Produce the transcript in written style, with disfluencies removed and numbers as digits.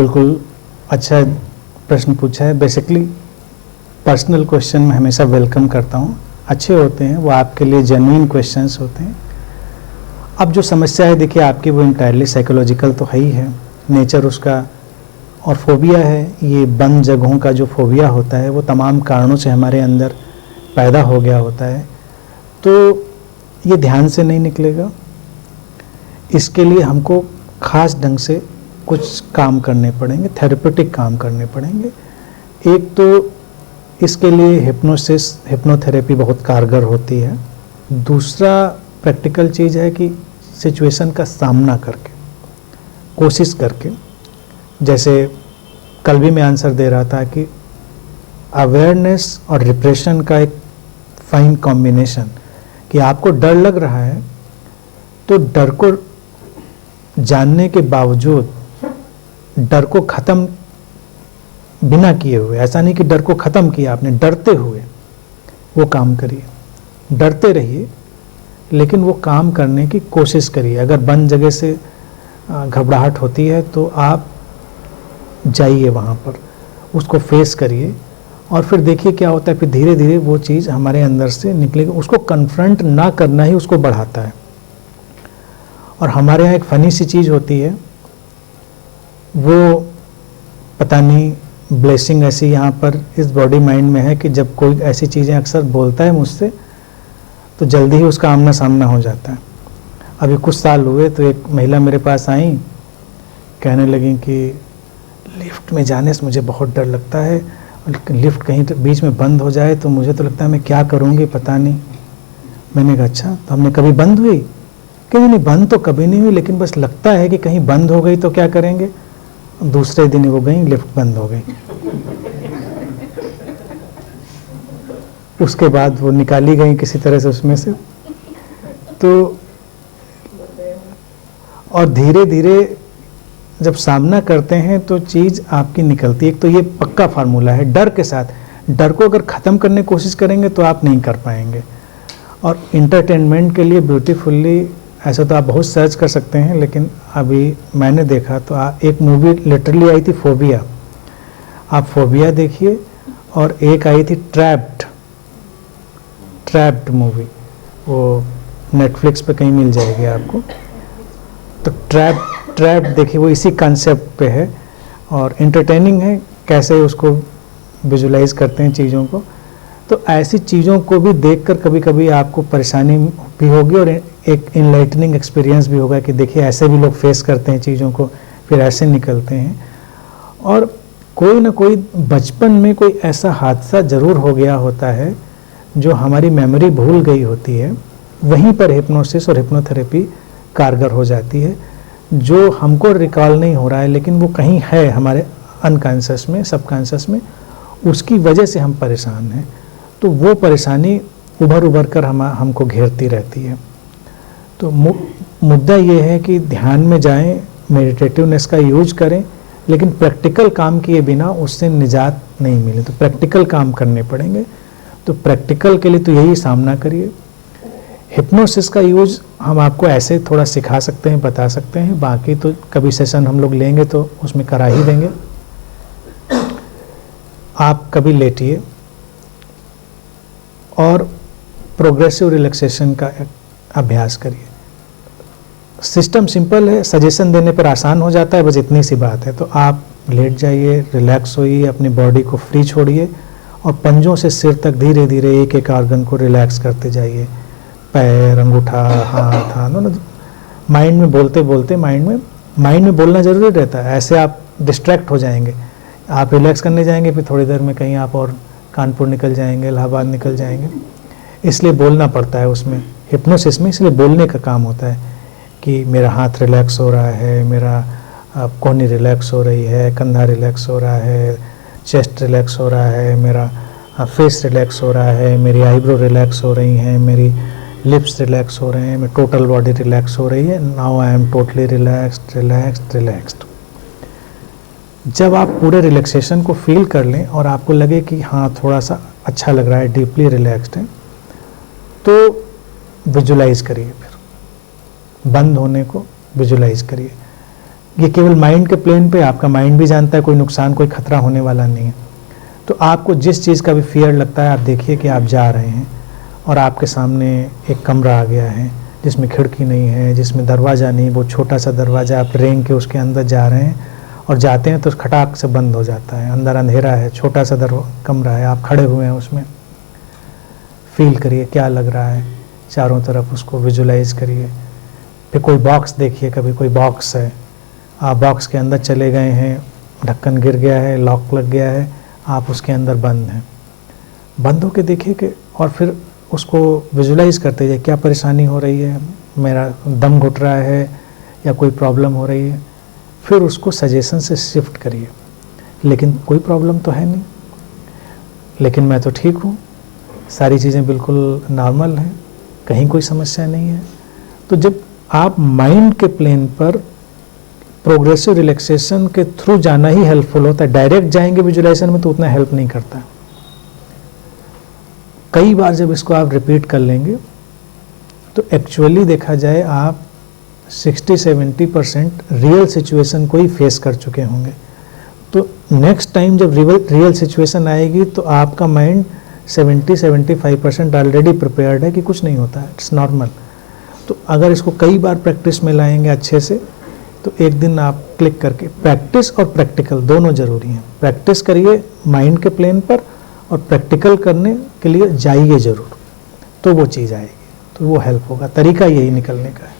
बिल्कुल अच्छा प्रश्न पूछा है। बेसिकली पर्सनल क्वेश्चन मैं हमेशा वेलकम करता हूँ, अच्छे होते हैं, वो आपके लिए जेन्युइन क्वेश्चंस होते हैं। अब जो समस्या है देखिए आपकी, वो इंटायरली साइकोलॉजिकल तो है ही है, नेचर उसका, और फोबिया है, ये बंद जगहों का जो फोबिया होता है वो तमाम कारणों से हमारे अंदर पैदा हो गया होता है। तो ये ध्यान से नहीं निकलेगा, इसके लिए हमको खास ढंग से कुछ काम करने पड़ेंगे, थेरेपेटिक काम करने पड़ेंगे। एक तो इसके लिए हिप्नोसिस, हिप्नोथेरेपी बहुत कारगर होती है। दूसरा प्रैक्टिकल चीज़ है कि सिचुएशन का सामना करके, कोशिश करके, जैसे कल भी मैं आंसर दे रहा था कि अवेयरनेस और रिप्रेशन का एक फाइन कॉम्बिनेशन, कि आपको डर लग रहा है तो डर को जानने के बावजूद डर को ख़त्म बिना किए हुए, ऐसा नहीं कि डर को ख़त्म किया आपने, डरते हुए वो काम करिए, डरते रहिए, लेकिन वो काम करने की कोशिश करिए। अगर बंद जगह से घबराहट होती है तो आप जाइए वहाँ पर, उसको फेस करिए और फिर देखिए क्या होता है। फिर धीरे धीरे वो चीज़ हमारे अंदर से निकलेगी। उसको कन्फ्रंट ना करना ही उसको बढ़ाता है। और हमारे यहाँ एक फ़नी सी चीज़ होती है, वो पता नहीं ब्लेसिंग ऐसी यहाँ पर इस बॉडी माइंड में है कि जब कोई ऐसी चीज़ें अक्सर बोलता है मुझसे तो जल्दी ही उसका आमना सामना हो जाता है। अभी कुछ साल हुए तो एक महिला मेरे पास आई, कहने लगी कि लिफ्ट में जाने से मुझे बहुत डर लगता है, और लिफ्ट कहीं तो बीच में बंद हो जाए तो मुझे तो लगता है मैं क्या करूँगी पता नहीं। मैंने कहा अच्छा, तो हमने कभी बंद हुई? कि नहीं बंद तो कभी नहीं हुई, लेकिन बस लगता है कि कहीं बंद हो गई तो क्या करेंगे। दूसरे दिन वो गई, लिफ्ट बंद हो गई। उसके बाद वो निकाली गई किसी तरह से उसमें से। तो और धीरे धीरे जब सामना करते हैं तो चीज़ आपकी निकलती है। एक तो ये पक्का फार्मूला है, डर के साथ, डर को अगर ख़त्म करने की कोशिश करेंगे तो आप नहीं कर पाएंगे। और इंटरटेनमेंट के लिए ब्यूटीफुल्ली, ऐसा तो आप बहुत सर्च कर सकते हैं, लेकिन अभी मैंने देखा तो एक मूवी लिटरली आई थी फोबिया, आप फोबिया देखिए। और एक आई थी ट्रैप्ड मूवी, वो नेटफ्लिक्स पे कहीं मिल जाएगी आपको। तो ट्रैप देखिए, वो इसी कंसेप्ट पे है और इंटरटेनिंग है, कैसे उसको विजुलाइज करते हैं चीज़ों को। तो ऐसी चीज़ों को भी देखकर कभी कभी आपको परेशानी भी होगी और एक इनलाइटनिंग एक्सपीरियंस भी होगा कि देखिए ऐसे भी लोग फेस करते हैं चीज़ों को, फिर ऐसे निकलते हैं। और कोई ना कोई बचपन में कोई ऐसा हादसा ज़रूर हो गया होता है जो हमारी मेमोरी भूल गई होती है, वहीं पर हिप्नोसिस और हिप्नोथेरेपी कारगर हो जाती है। जो हमको रिकॉल नहीं हो रहा है लेकिन वो कहीं है हमारे अनकॉन्शियस में, सबकॉन्शियस में, उसकी वजह से हम परेशान हैं। तो वो परेशानी उभर कर हमको घेरती रहती है। तो मुद्दा ये है कि ध्यान में जाएं, मेडिटेटिवनेस का यूज करें, लेकिन प्रैक्टिकल काम किए बिना उससे निजात नहीं मिले। तो प्रैक्टिकल काम करने पड़ेंगे। तो प्रैक्टिकल के लिए तो यही सामना करिए। हिप्नोसिस का यूज हम आपको ऐसे थोड़ा सिखा सकते हैं, बता सकते हैं, बाकी तो कभी सेशन हम लोग लेंगे तो उसमें करा ही देंगे। आप कभी लेटिए और प्रोग्रेसिव रिलैक्सेशन का अभ्यास करिए। सिस्टम सिंपल है, सजेशन देने पर आसान हो जाता है, बस इतनी सी बात है। तो आप लेट जाइए, रिलैक्स होइए, अपनी बॉडी को फ्री छोड़िए और पंजों से सिर तक धीरे धीरे एक एक ऑर्गन को रिलैक्स करते जाइए। पैर, अंगूठा, हाथ, दोनों। माइंड में बोलते बोलते, माइंड में बोलना ज़रूरी रहता है, ऐसे आप डिस्ट्रैक्ट हो जाएंगे। आप रिलैक्स करने जाएंगे, फिर थोड़ी देर में कहीं आप और कानपुर निकल जाएंगे, इलाहाबाद निकल जाएंगे। इसलिए बोलना पड़ता है उसमें, हिप्नोसिस में इसलिए बोलने का काम होता है कि मेरा हाथ रिलैक्स हो रहा है, मेरा कोहनी रिलैक्स हो रही है, कंधा रिलैक्स हो रहा है, चेस्ट रिलैक्स हो रहा है, मेरा फेस रिलैक्स हो रहा है, मेरी आईब्रो रिलैक्स हो रही हैं, मेरी लिप्स रिलैक्स हो रहे हैं, मेरी टोटल बॉडी रिलैक्स हो रही है। Now I am totally relaxed. जब आप पूरे रिलैक्सेशन को फील कर लें और आपको लगे कि हाँ थोड़ा सा अच्छा लग रहा है, डीपली रिलैक्स्ड है, तो विजुलाइज करिए। फिर बंद होने को विजुलाइज करिए। ये केवल माइंड के प्लेन पे, आपका माइंड भी जानता है कोई नुकसान, कोई खतरा होने वाला नहीं है। तो आपको जिस चीज़ का भी फियर लगता है, आप देखिए कि आप जा रहे हैं और आपके सामने एक कमरा आ गया है जिसमें खिड़की नहीं है, जिसमें दरवाज़ा नहीं, वो छोटा सा दरवाज़ा, आप रेंग के उसके अंदर जा रहे हैं और जाते हैं तो खटाक से बंद हो जाता है, अंदर अंधेरा है, छोटा सा कमरा है, आप खड़े हुए हैं उसमें। फील करिए क्या लग रहा है चारों तरफ, उसको विजुलाइज करिए। फिर कोई बॉक्स देखिए, कभी कोई बॉक्स है, आप बॉक्स के अंदर चले गए हैं, ढक्कन गिर गया है, लॉक लग गया है, आप उसके अंदर बंद हैं। बंद होके देखिए कि, और फिर उसको विजुलाइज करते जाइए क्या परेशानी हो रही है, मेरा दम घुट रहा है या कोई प्रॉब्लम हो रही है। फिर उसको सजेशन से शिफ्ट करिए, लेकिन कोई प्रॉब्लम तो है नहीं, लेकिन मैं तो ठीक हूँ, सारी चीज़ें बिल्कुल नॉर्मल हैं, कहीं कोई समस्या नहीं है। तो जब आप माइंड के प्लेन पर प्रोग्रेसिव रिलैक्सेशन के थ्रू जाना ही हेल्पफुल होता है। डायरेक्ट जाएंगे विजुलाइजेशन में तो उतना हेल्प नहीं करता। कई बार जब इसको आप रिपीट कर लेंगे तो एक्चुअली देखा जाए आप 60-70% रियल सिचुएशन को ही फेस कर चुके होंगे। तो नेक्स्ट टाइम जब रियल सिचुएशन आएगी तो आपका माइंड 70-75% ऑलरेडी प्रिपेयर्ड है कि कुछ नहीं होता है, इट्स नॉर्मल। तो अगर इसको कई बार प्रैक्टिस में लाएंगे अच्छे से तो एक दिन आप क्लिक करके, प्रैक्टिस और प्रैक्टिकल दोनों ज़रूरी हैं। प्रैक्टिस करिए माइंड के प्लेन पर और प्रैक्टिकल करने के लिए जाइए ज़रूर, तो वो चीज़ आएगी, तो वो हेल्प होगा। तरीका यही निकलने का है।